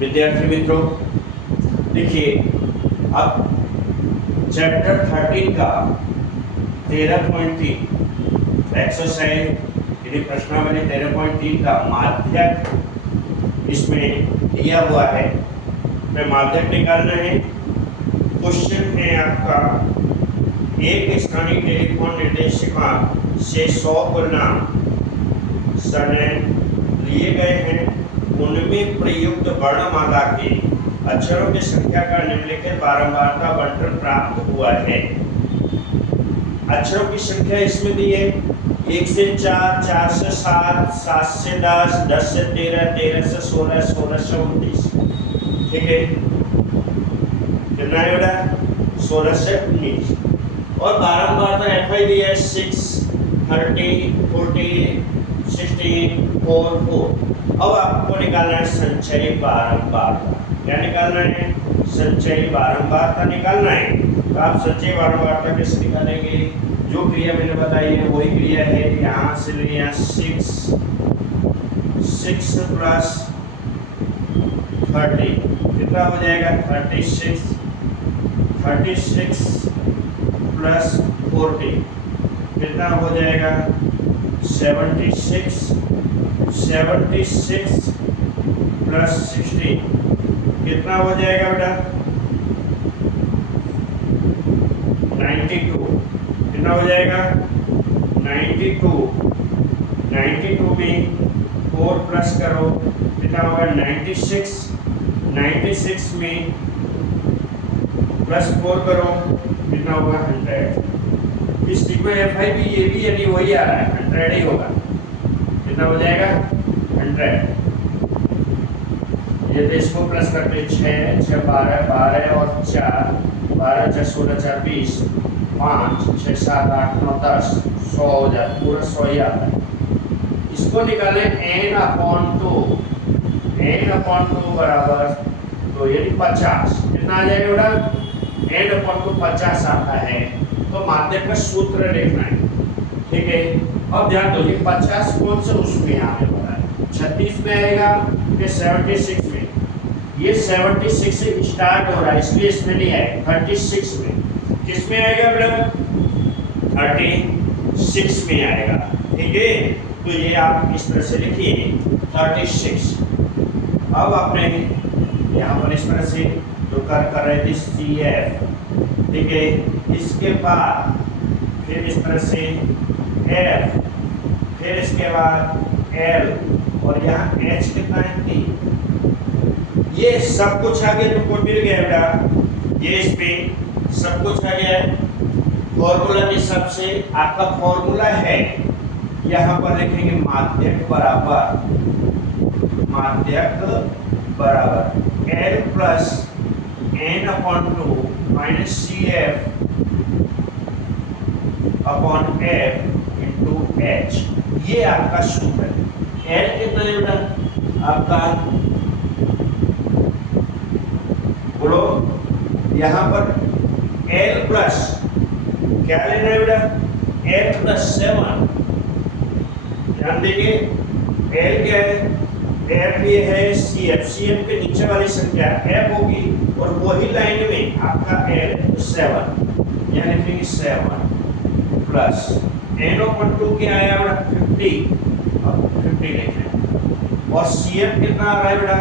विद्यार्थी मित्रों, देखिए अब चैप्टर 13 का 13.3 एक्सरसाइज यानी प्रश्नावली 13.3 का माध्यक इसमें दिया हुआ है। तो माध्यक निकालना है। क्वेश्चन है आपका, एक स्थानीय टेलीफोन निर्देशिका से 100 परिणाम लिए गए हैं। उनमें प्रयुक्त वर्णमाला के अक्षरों की संख्या का निम्नलिखित बारंबारता बंटन प्राप्त हुआ है। अक्षरों की संख्या इसमें दी है 1 से 4, 4 से 7, 7 से 10, 10 से 13, 13 से 16, 16 से 29। ठीक है, कितना है बेटा? 16 से 19। और बारंबारता एफआई दी है 6, 30, 40, 16, 4, 4। अब आपको निकालना है संचयी बारंबारता। क्या निकालना है? संचयी बारंबारता निकालना है। तो आप संचयी बारंबारता कैसे निकालेंगे? जो क्रिया मैंने बताई है वही क्रिया है। यहाँ से लिया 6 प्लस 30 कितना हो जाएगा? 36 प्लस 40 कितना हो जाएगा? 76 प्लस 16 कितना हो जाएगा बेटा? 92 कितना हो जाएगा? 92 में 4 प्लस करो कितना होगा? 96 में प्लस 4 करो कितना होगा? 100। इस सिग्मा एफआई भी ये भी यानी वही आ रहा है, 100 ही होगा। कितना हो जाएगा? 100। ये तो इसको प्लस करते 6 6 12 12 और 4 12 6 16 4 20 5 6 7 8 9 10 100 हो जाता है। पूरा 100 ही आता है। इसको निकालें n/2 बराबर तो यानी 50 कितना आ जाएगा बेटा? n/2 50 आता है। तो माध्यक का सूत्र लिखना है। ठीक है, अब ध्यान दो, ये 50 कौन से उसमें आने वाला है? 36 में आएगा कि 76 में? ये 76 से स्टार्ट हो रहा है, इसलिए इसमें नहीं आएगा। 36 में किस में आएगा बेटा? 36 में आएगा। ठीक है, तो ये आप इस तरह से लिखिए 36। अब आपने यहाँ पर इस तरह से जो कर रहे थे CF, ठीक है, इसके बाद फिर इस तरह से F, फिर इसके बाद L और यहाँ H कितना है? 3। ये सब कुछ आ गया, तुमको मिल गया बेटा। ये इसमें सब कुछ आ गया है। फॉर्मूला के हिसाब से आपका फॉर्मूला है, यहाँ पर लिखेंगे माध्यक बराबर L plus n/2 minus CF upon F into H। ये आपका सूत्र है। L कितना है बेटा? आपका बोलो यहाँ पर L प्लस क्या लेना है बेटा? L plus 7। ध्यान देखिए, L क्या है? F ये है CF के नीचे वाली संख्या F होगी और वही लाइन में आपका L 7 यानी फिर 7 प्लस n/2 क्या आया बेटा? 50। अब 50 लिखें और CF कितना आ रहा है बेटा?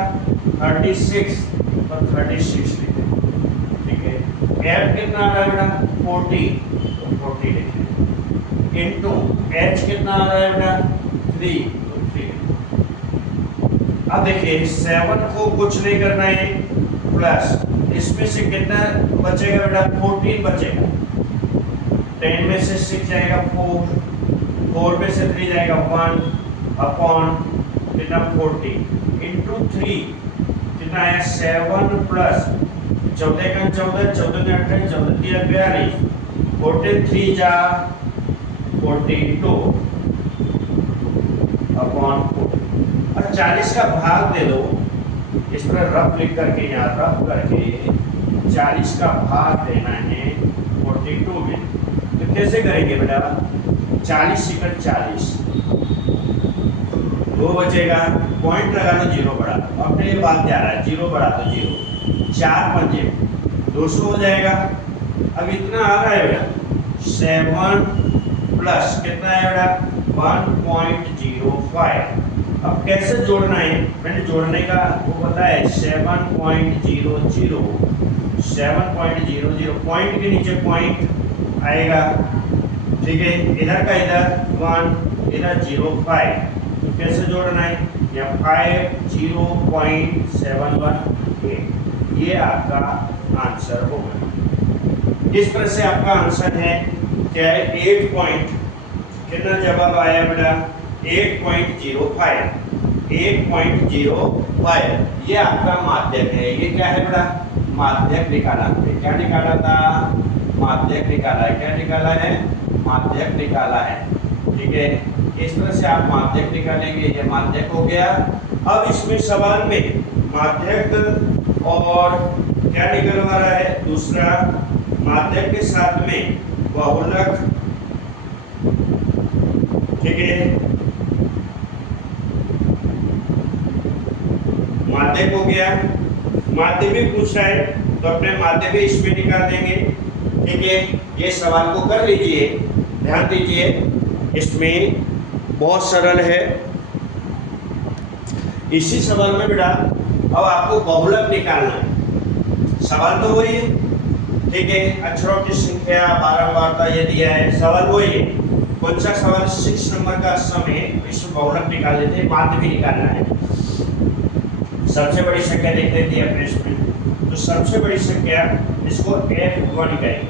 36 और 36 लिखें। ठीक है, F कितना आ रहा है बेटा? 40 तो 40 लिखें इनटू H कितना आ रहा है बेटा? 3 तो 3। अब देखिए 7 को कुछ नहीं करना है, प्लस इसमें से कितना बचेगा बेटा? 14 बचेगा। 10 में से 6 जाएगा 4 में से 3 जाएगा 1 अपॉन कितना? 40 इंटू 3 कितना है? 7 प्लस 14 का 14 14 का 28 14 3 42 43 जा 42 अपॉन 40 और 40 का भाग दे दो। इस पर रफ लिख करके यहाँ रफ करके 40 का भाग देना है 42 में। तो कैसे करेंगे बेटा? 40 × 40 2 बचेगा, पॉइंट लगा दो, 0 बढ़ा दो। अब ये बात जा रहा है, 0 बढ़ा दो 0, 4 पंजे 200 हो जाएगा। अब इतना आ रहा है बेटा 7 प्लस कितना है बेटा 1.05। अब कैसे जोड़ना है, मैंने जोड़ने का वो पता है 7.00, 7.00 पॉइंट के नीचे पॉइंट आएगा, ठीक है, इधर का इधर 1, इधर 0.5, तो कैसे जोड़ना है, या 50.718, ये आपका आंसर होगा। इस तरह से आपका आंसर है क्या है 8 पॉइंट, कितना जवाब आया बेटा 8.05, 8.05। ये आपका माध्यक है। ये क्या है बेटा माध्यक निकाला है। क्या निकाला था, माध्यक निकाला है। क्या निकाला है, माध्यक निकाला है, ठीक है। इस तरह से आप माध्यक निकालेंगे, ये माध्यक हो गया। अब इसमें सवाल में माध्यक और क्या निकलवा रहा है, दूसरा माध्यक के साथ में बहुलक, ठीक है, माध्यक हो गया। माध्य भी पूछ रहा है तो अपने माध्य भी इसमें निकाल देंगे, ठीक है। ये सवाल को कर लीजिए, ध्यान दीजिए, इसमें बहुत सरल है। इसी सवाल में बेटा अब आपको बहुलक निकालना है। सवाल तो वही है, ठीक है, अक्षरों की संख्या बारंबारता ये दिया है, सवाल वही है। कौन सा सवाल 6 नंबर का समय, इसमें बहुलक निकाल लेते हैं, माध्य भी निकालना है। सबसे बड़ी संख्या देख लेते हैं अपने इसमें, तो सबसे बड़ी संख्या इसको F1 कहेंगे,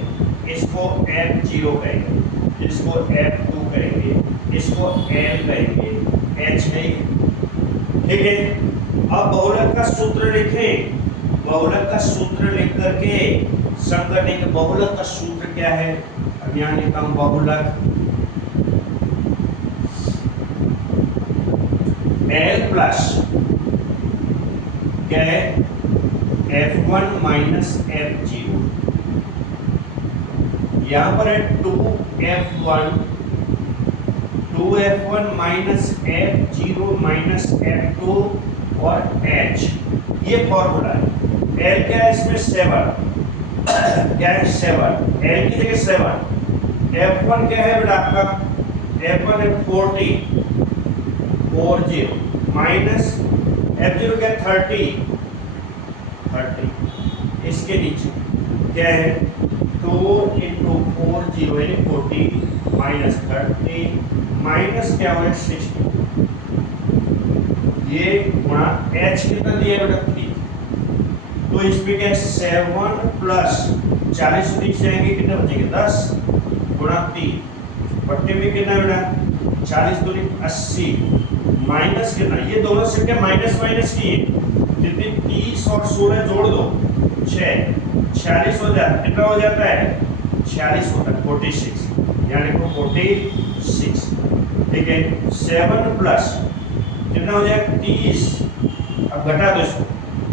इसको F0 कहेंगे, इसको F2 कहेंगे, इसको L कहेंगे, H नहीं, ठीक है। अब बहुलक का सूत्र लिखें, बहुलक का सूत्र लिख करके सम करने के, बहुलक का सूत्र क्या है, अब यहाँ लिखा हूं बहुलक L प्लस क्या है F1 माइनस F0, यहाँ पर है 2F1 minus F0 minus F2 और H, ये फॉर्मूला है। L क्या है इसमें 7, क्या है 7, L की जगह 7, F1 क्या है बेटा आपका, F1 है 40 माइनस F0 क्या है 30, इसके नीचे क्या है 2 into 40 यानी 40 माइनस 30 माइनस क्या हो 60, ये गुणा H कितना दिया बेटा 3, तो इसमें क्या है 7 प्लस 40 30 जाएंगे, कितना बचेंगे 10 गुणा 3, बट्टे में कितना बेटा 40 दूनी 80 माइनस कितना, ये दोनों संख्या माइनस माइनस की है, कितनी 30 और 16 जोड़ दो 6, 46 हो जाता है, कितना हो जाता है 46 होता है 46, यानी को 46, ठीक है। 7 प्लस कितना हो जाएगा 30, अब घटा दो इसको,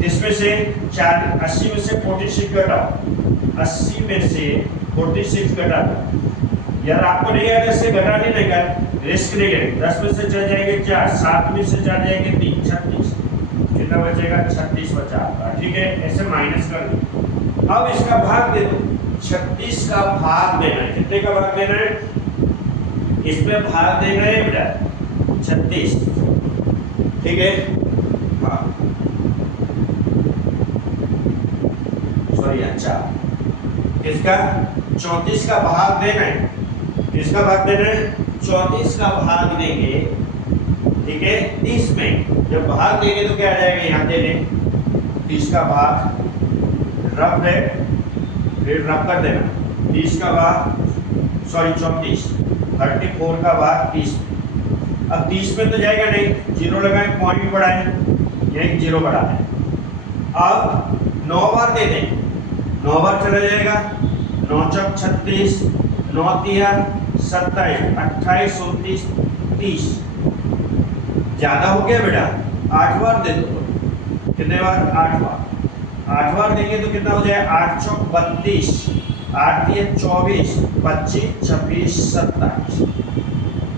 इसमें से 80 में से 46 घटाओ, 80 में से 46 घटा दो, यार आपको नहीं आया जैसे घटाने नहीं कर, रिस्क नहीं है, 10 में से चल जाएंगे 4, 7 में से चल जाएंगे 3, 36, कितना बचेगा 36 बचा आपका, ठीक है। ऐसे माइनस कर दो, अब इसका भाग दे दो, 36 का भाग देना है, कितने का भाग देना है, इसमें भाग देना है बेटा 36, ठीक है, हाँ सॉरी, अच्छा किसका 34 का भाग देना है, किसका भाग देना है 34 का भाग देंगे, ठीक है 30 में, जब भाग देंगे तो क्या आ जाएगा, यहाँ दे दें 30 का भाग, रफ है फिर रफ कर देना, 30 का भाग सॉरी 34 का भाग 30 में, अब 30 में तो जाएगा नहीं, 0 लगाएं, पॉइंट बढ़ाएं, यही 0 बढ़ा दें, अब 9 बार दे दें, 9 बार चला जाएगा, 9 चौक 36, 9 तिया 27, 28 29 30, ज्यादा हो गया बेटा, 8 बार दे दो, कितने बार 8 बार, 8 बार देंगे तो कितना हो जाए 8 चौक 32, 8 तिया 24, 25 26 27,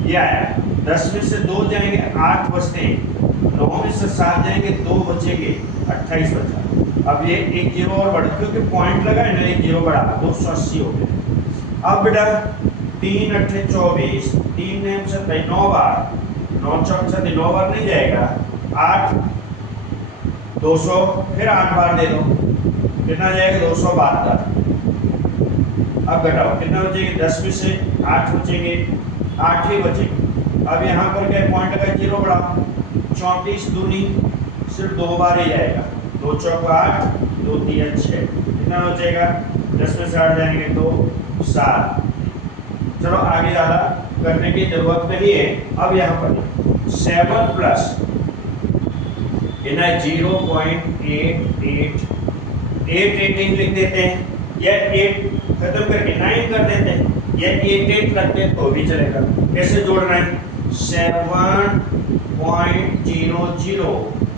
ये आया। 10 में से 2 जाएंगे 8 बचते हैं, 9 में से 7 जाएंगे 2 बचेंगे, 28 बचा। अब ये एक जीरो और बढ़ा, क्योंकि पॉइंट लगा है ना, एक जीरो बढ़ा, 280 हो गए। अब बेटा 3 अट्ठे 24, 3 ने 9 बार, 9 चौक 9 बार नहीं जाएगा, 8 200, फिर 8 बार दे दो, कितना जाएगा 272। अब घटाओ कितना बचेंगे, 10 में से 8 बचेंगे, 8 ही बचेंगे। अब यहाँ पर क्या पॉइंट लगा, जीरो बढ़ा, 34 दूनी सिर्फ 2 बार ही जाएगा, 2 चौक 8, 2 3 6, कितना बचेगा, 10 में से 8 जाएंगे 2 7। चलो आगे ज़्यादा करने की जरूरत नहीं है। अब यहाँ पर 7 प्लस 0.88 लिख देते हैं, या 8 खत्म करके 9 कर देते हैं, या 88 रखते हैं तो भी चलेगा। कैसे जोड़ना है, 7.00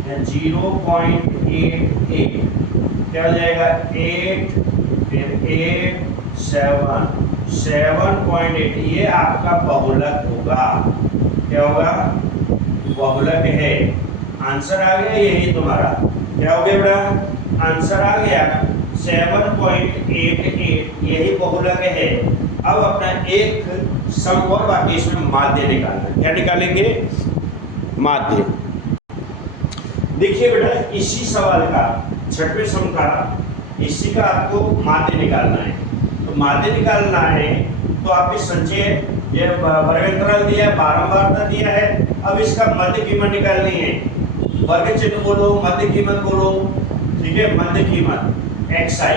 या 0.88, क्या हो जाएगा 8 फिर 8 7.8, ये आपका बहुलक होगा। क्या होगा, बहुलक है। आंसर आ गया, यही तुम्हारा क्या हो गया बेटा, आंसर आ गया 7.88, यही बहुलक है। अब अपना एक सम और बाकी इसमें माध्य निकालना है। क्या निकालेंगे, माध्य। देखिए बेटा इसी सवाल का, छठवें सम का, इसी का आपको माध्य निकालना है। तो माध्य निकालना है तो आपके संचय, ये वर्गांतराल दिया है, बारंबारता दिया है। अब इसका मध्य कीमत निकालनी है। वर्ग चिन्ह बोलो, मध्य कीमत बोलो, ठीक है। मध्य कीमत xi,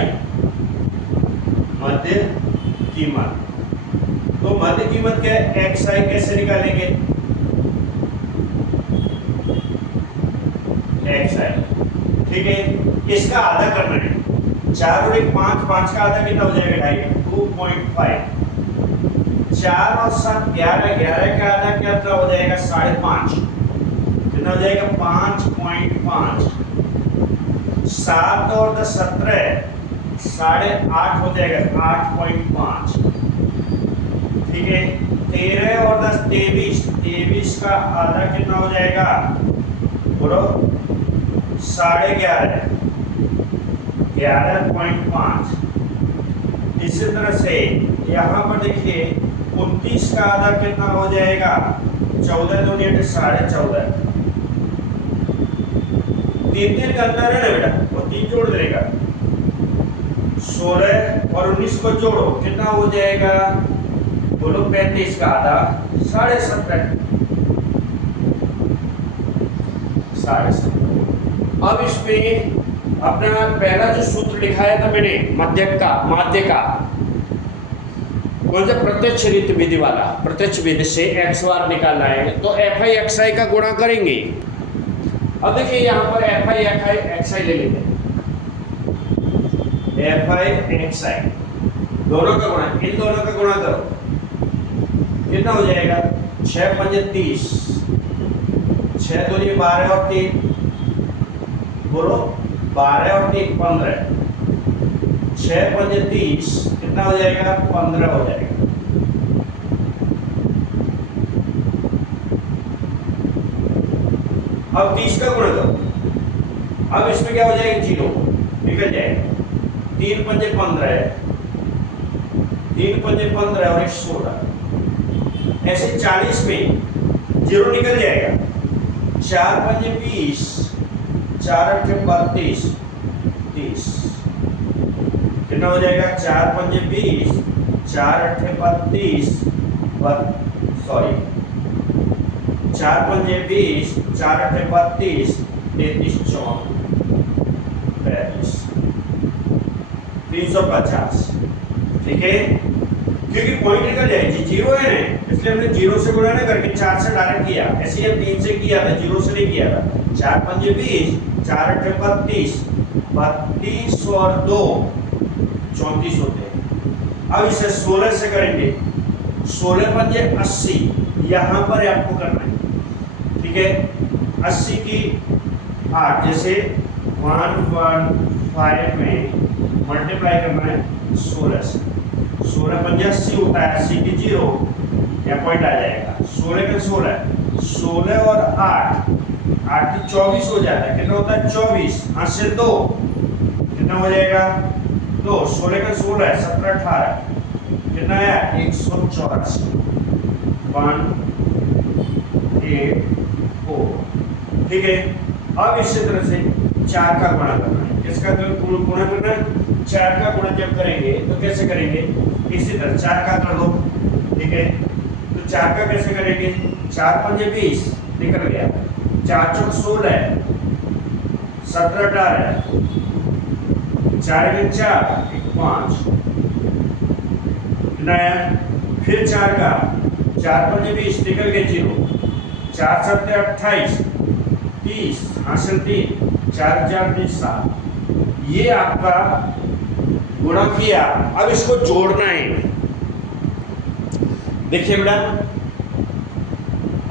मध्य कीमत। तो मध्य कीमत क्या है, xi कैसे निकालेंगे, xi, ठीक है। इसका आधा करना है, 4 और 1 5, 5 का आधा कितना हो जाएगा 2.5, 4 और 7 11, 11 का आधा कितना हो जाएगा 5.5, कितना हो जाएगा 5.5, 7 और 10 17, 8.5 हो जाएगा 8.5, ठीक है। 13 और 10 23, 23 का आधा कितना हो जाएगा बोलो 11.5, 11.5। इसी तरह से यहाँ पर देखिए 29 का आधा कितना हो जाएगा 14 दूनी 14.5, 3 का अंतर है ना बेटा, वो 3 जोड़ देगा, 16 और 19 को जोड़ो कितना हो जाएगा बोलो 35 का आधा 17.5, 17.5। अब इसमें अपना पहला जो सूत्र लिखाया था मैंने माध्य का कौन सा, प्रत्यक्ष रीति विधि वाला, प्रत्यक्ष विधि से x बार निकालना है तो fi xi का गुणा करेंगे। अब देखिए यहाँ पर fi xi ले लेते हैं, fi xi दोनों का गुणा, इन दोनों का गुणा करो कितना हो जाएगा 6 5 30, 6 दूनी 12 और 3 बोलो 12 और 3 15, 6 5 30 कितना हो जाएगा 15 हो जाएगा। अब 30 का गुणा करो, अब इसमें क्या हो जाएगा 0 निकल जाएगा, 3 5 15 है, 3 5 15 और 1 16, ऐसे 40 में 0 निकल जाएगा, 4 5 20, 4 8 32, 30 कितना हो जाएगा 4 5 20, 4 8 32, सॉरी 4 5 20, 4 8 32, 33 4 35, 350, ठीक है। क्योंकि पॉइंट निकल जाएगी, 0 है ना, इसलिए हमने 0 से गुणा ना करके 4 से डायरेक्ट किया, ऐसे ही 3 से किया था, 0 से नहीं किया था। 4 5 20, 4 8 32, 32 और 2 34 होते हैं। अब इसे 16 से करेंगे, 16 5 80, यहाँ पर आपको करना है, ठीक है। 80 की 8 जैसे 115 में मल्टीप्लाई करना है 16 से, 16 5 80 होता है, 80 की 0 या पॉइंट आ जाएगा, 16 का 16, 16 और 8, 8 की 24 हो जाता है। कितना होता है 24, 8 से 2 कितना हो जाएगा 2, 16 का 16 है 17 18 कितना है 184, 184। ठीक है, अब इसी तरह से 4 का गुणा करना है। किसका गुणा करना है 4 का गुणा जब करेंगे तो कैसे करेंगे, इसी तरह 4 का कर दो। ठीक है, तो 4 का कैसे करेंगे, 4 पंजे 20 निकल गया, 4 चौक 16, 17 18, 4 के 4 5 नया, फिर 4 का 4 पंजे 20 निकल गए 0, 4 सत्ते 28 30 हासिल 3, 4 4 30 7। ये आपका गुणा किया। अब इसको जोड़ना है। देखिए बेटा,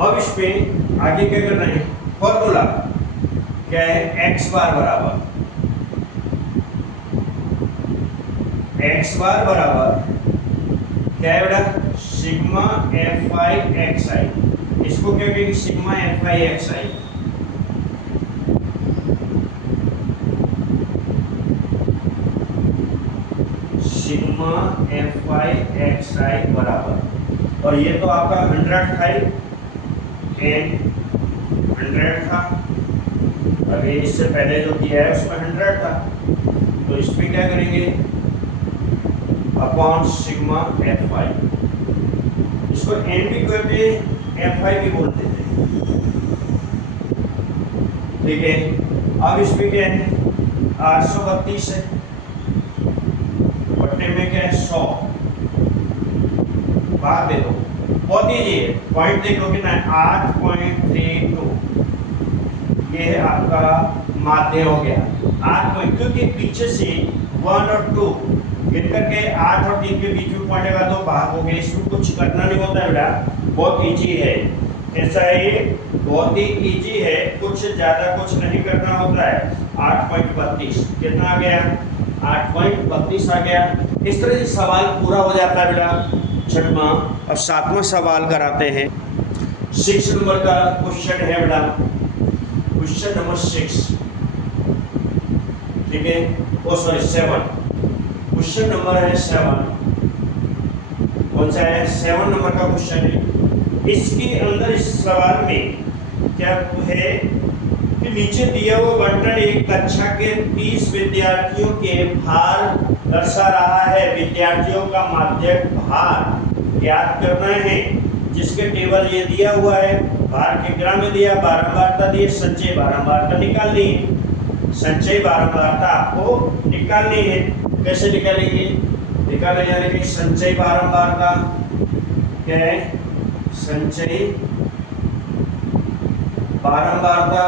अब इस पे आगे क्या करना है, फॉर्मूला क्या है, x बार बराबर क्या है बेटा, सिग्मा fi xi। इसको क्या कहेंगे, sigma fi xi। Sigma fi xi बराबर, और ये तो आपका 100 था, n 100 था, अभी इससे पहले जो किया है उसमें 100 था, तो इसमें क्या करेंगे अपॉन सिग्मा fi। इसको n भी कहते हैं fi भी बोलते हैं। ठीक है, अब इसमें क्या है 832 है, बट्टे में क्या है 100, भाग दे दो और दीजिए, पॉइंट देख लो कितना है 8.32। ये है आपका माध्य हो गया 8 पॉइंट, क्योंकि पीछे से 1 और 2 गिर करके 8 और 3 के बीच में पॉइंट लगा दो, भाग हो गया। इसमें कुछ करना नहीं होता है बेटा, बहुत इजी है। कैसा है ये, बहुत ही इजी है, कुछ ज्यादा कुछ नहीं करना होता है। 8.32 कितना आ गया, 8.32 आ गया। इस तरह से सवाल पूरा हो जाता है बेटा। छठवां और सातवां सवाल कराते हैं। 6 नंबर का क्वेश्चन है बेटा, क्वेश्चन नंबर 6। ठीक है, ओ सॉरी 7, क्वेश्चन नंबर है 7। कौन सा है, 7 नंबर का क्वेश्चन है। इसके अंदर इस सवाल में क्या है कि नीचे दिया हुआ बंटन एक कक्षा के 30 विद्यार्थियों के भार दर्शा रहा है। विद्यार्थियों का माध्यक भार ज्ञात करना है, जिसके टेबल ये दिया हुआ है। भार के ग्राम में दिया, बारंबारता दी, संचय बारंबारता निकालनी है। संचय बारंबारता आपको निकालनी है। कैसे निकालेंगे, निकाले जाने की संचय बारंबारता क्या है, संचय बारंबारता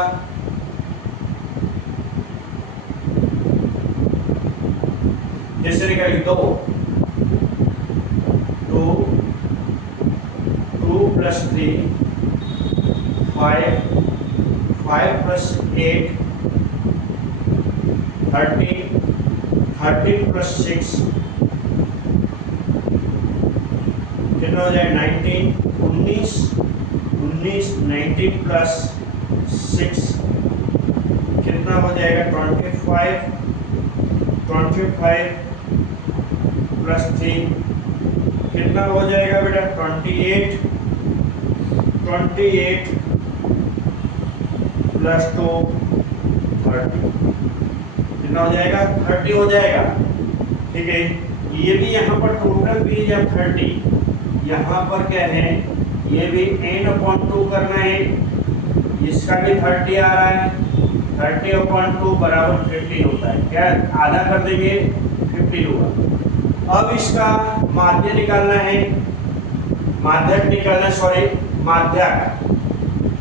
कैसे निकालेंगे, 2 प्लस 3 5 प्लस 8 13 प्लस 6 कितना हो जाए 19 19 प्लस 6 कितना हो जाएगा 25 प्लस 3 कितना हो जाएगा बेटा 28 प्लस 2 30 कितना हो जाएगा 30 हो जाएगा। ठीक है, ये भी यहाँ पर टोटल भी या 30, यहाँ पर क्या है ये भी n/2 करना है, इसका भी 30 आ रहा है। 30/2 बराबर 15 होता है, क्या आधा कर देंगे 15 होगा। अब इसका माध्य निकालना है, माध्यक निकालना है, सॉरी माध्यक।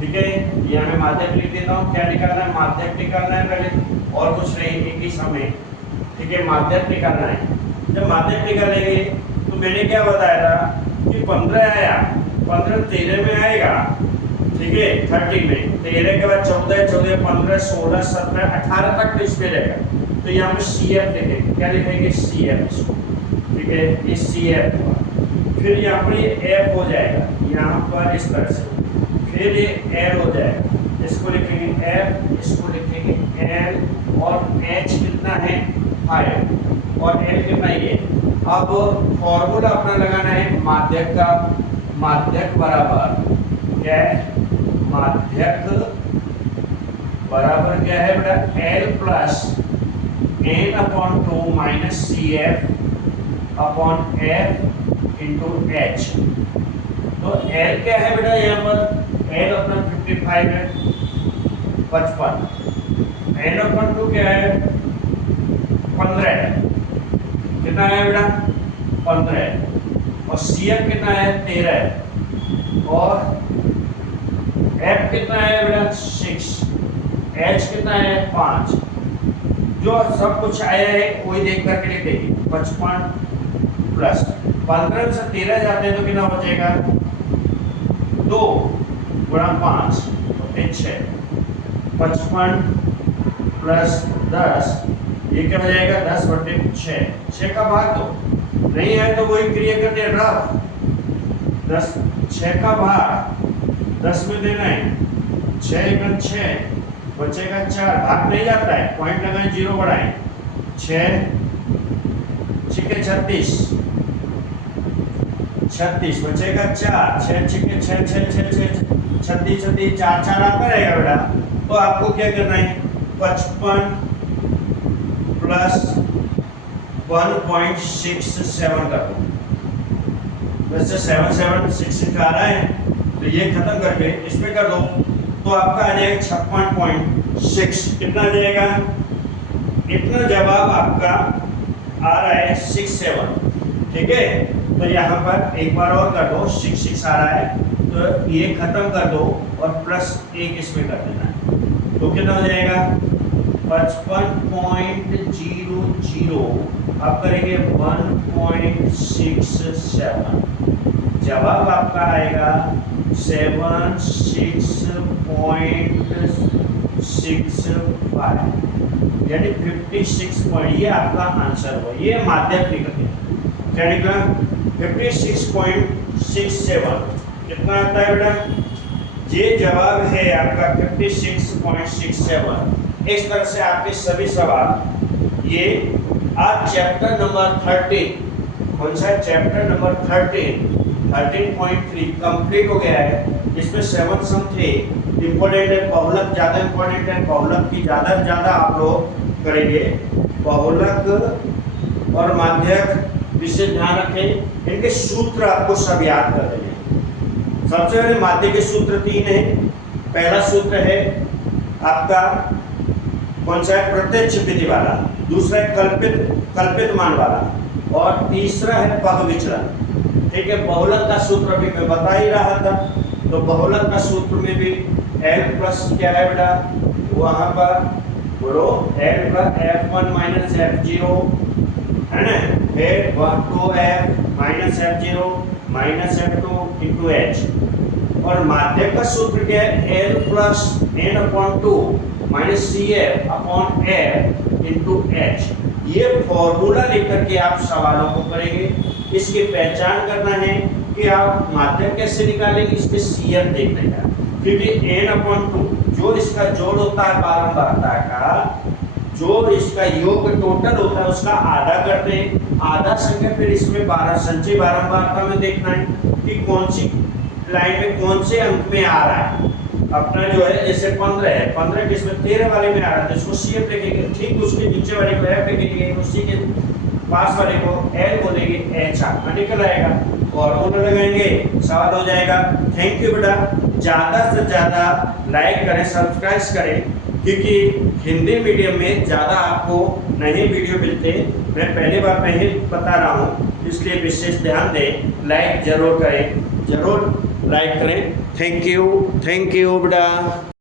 ठीक है, ये मैं माध्यक लिख देता हूँ। क्या निकालना है, माध्यक निकालना है पहले, और कुछ नहीं, एक ही समय। ठीक है, माध्यक निकालना है। जब माध्यक निकालेंगे तो मैंने क्या बताया था कि 15 आया, 15 13 में आएगा। ठीक है, 30 में 13 के बाद 14 14 15 16 17 18 तक इसमें रहेगा। तो यहाँ पे CF लिखेंगे, क्या लिखेंगे CF। ठीक है, ये CF हुआ। फिर यहाँ पर ये एफ हो जाएगा, यहाँ पर इस तरह से, फिर ये एल हो जाएगा, इसको लिखेंगे एफ, इसको लिखेंगे एल, और एच कितना है 5 और एल कितना ये। अब फॉर्मूला अपना लगाना है माध्यक का, माध्यक बराबर क्या है, माध्यक बराबर क्या है बेटा, L plus N upon 2 minus C F upon F into H. तो एल क्या है बेटा, यहाँ पर एल अपना 55 है, 55, एन अपॉन 2 क्या है 15 है, कितना है बेटा 15 है, और सी एफ कितना है 13 है, और एफ कितना है बेटा 6, एच कितना है 5। जो सब कुछ आया है वही देख करके लिख देंगे, 55 प्लस 15 से 13 जाते हैं तो कितना बचेगा 2 गुणा 5 और 6, 55 प्लस 10, ये क्या हो जाएगा 10 बटे 6 का भाग दो, नहीं है तो वही क्रिया करते हैं रफ, 10 6 का भाग 10 में देना है, 6 × 6 बचेगा 4, भाग नहीं जाता है, पॉइंट लगाएं 0 बढ़ाएं, 6 छिके 36, 36 बचेगा 4, 6 छिके 6 6 6 6 36 36 4 4 आता रहेगा बेटा। तो आपको क्या करना है 55 प्लस 1.67 कर दो, वैसे 7 7 6 6 आ रहा है तो ये खत्म करके इसमें कर दो, तो आपका आ जाएगा 56.6, कितना आ जाएगा, इतना जवाब आपका आ रहा है 67, ठीक है। तो यहाँ पर एक बार और कर दो, 6 6 आ रहा है तो ये खत्म कर दो और प्लस 1 इसमें कर देना है, तो कितना हो जाएगा 55.00, आप करेंगे 1.67, जवाब आपका आएगा 76.65, यानी 56 पॉइंट, ये आपका आंसर हो, ये माध्यक निकल गया, क्या निकला 56.67, कितना आता है बेटा, ये जवाब है आपका 56.67। इस तरह से आपके सभी सवाल ये आज चैप्टर नंबर 13, कौन सा चैप्टर नंबर 13.3 कंप्लीट हो गया है। इसमें 7 सम थे, इम्पोर्टेंट है, बहुलक ज़्यादा इम्पोर्टेंट है, बहुलक की ज़्यादा से ज़्यादा आप लोग करेंगे, बहुलक और माध्यक विशेष ध्यान रखें, इनके सूत्र आपको सब याद कर देंगे। सबसे पहले माध्यक के सूत्र 3 है, पहला सूत्र है आपका कौन सा है, प्रत्यक्ष विधि वाला, दूसरा है कल्पित मान वाला, और तीसरा है पग विचलन, ठीक है। बहुलक का सूत्र अभी मैं बता ही रहा था, तो बहुलक का सूत्र में भी l प्लस क्या है बेटा, वहां पर बोलो l plus f1 minus f0 है ना, फिर 2f minus f0 minus f2 into h, और माध्यक का सूत्र क्या है, l plus n upon 2 minus C F upon F into H. ये फॉर्मूला लेकर के आप सवालों को करेंगे। इसकी पहचान करना है कि आप माध्यक कैसे निकालेंगे, इसके सी एफ देख लेगा, क्योंकि n अपॉन 2 जो इसका जोड़ होता है बारंबारता का, जो इसका योग टोटल होता है उसका आधा करते हैं, आधा संख्या फिर इसमें 12 संचय बारंबारता में देखना है कि कौन सी लाइन में कौन से अंक में आ रहा है। अपना जो है जैसे 15 है, 15 के इसमें 13 वाले में आ रहा है तो इसको सी एफ लिखेंगे, ठीक उसके नीचे वाले को एफ लिखेंगे, उसी के पास वाले को एल बोलेंगे, एच आपका निकल आएगा और उन्हें लगाएंगे, सवाल हो जाएगा। थैंक यू बेटा, ज़्यादा से ज़्यादा लाइक करें, सब्सक्राइब करें, क्योंकि हिंदी मीडियम में ज़्यादा आपको नए वीडियो मिलते, मैं पहली बार मैं ही बता रहा हूँ, इसलिए विशेष ध्यान दें, लाइक जरूर करें, जरूर लाइक करें। थैंक यू बेटा।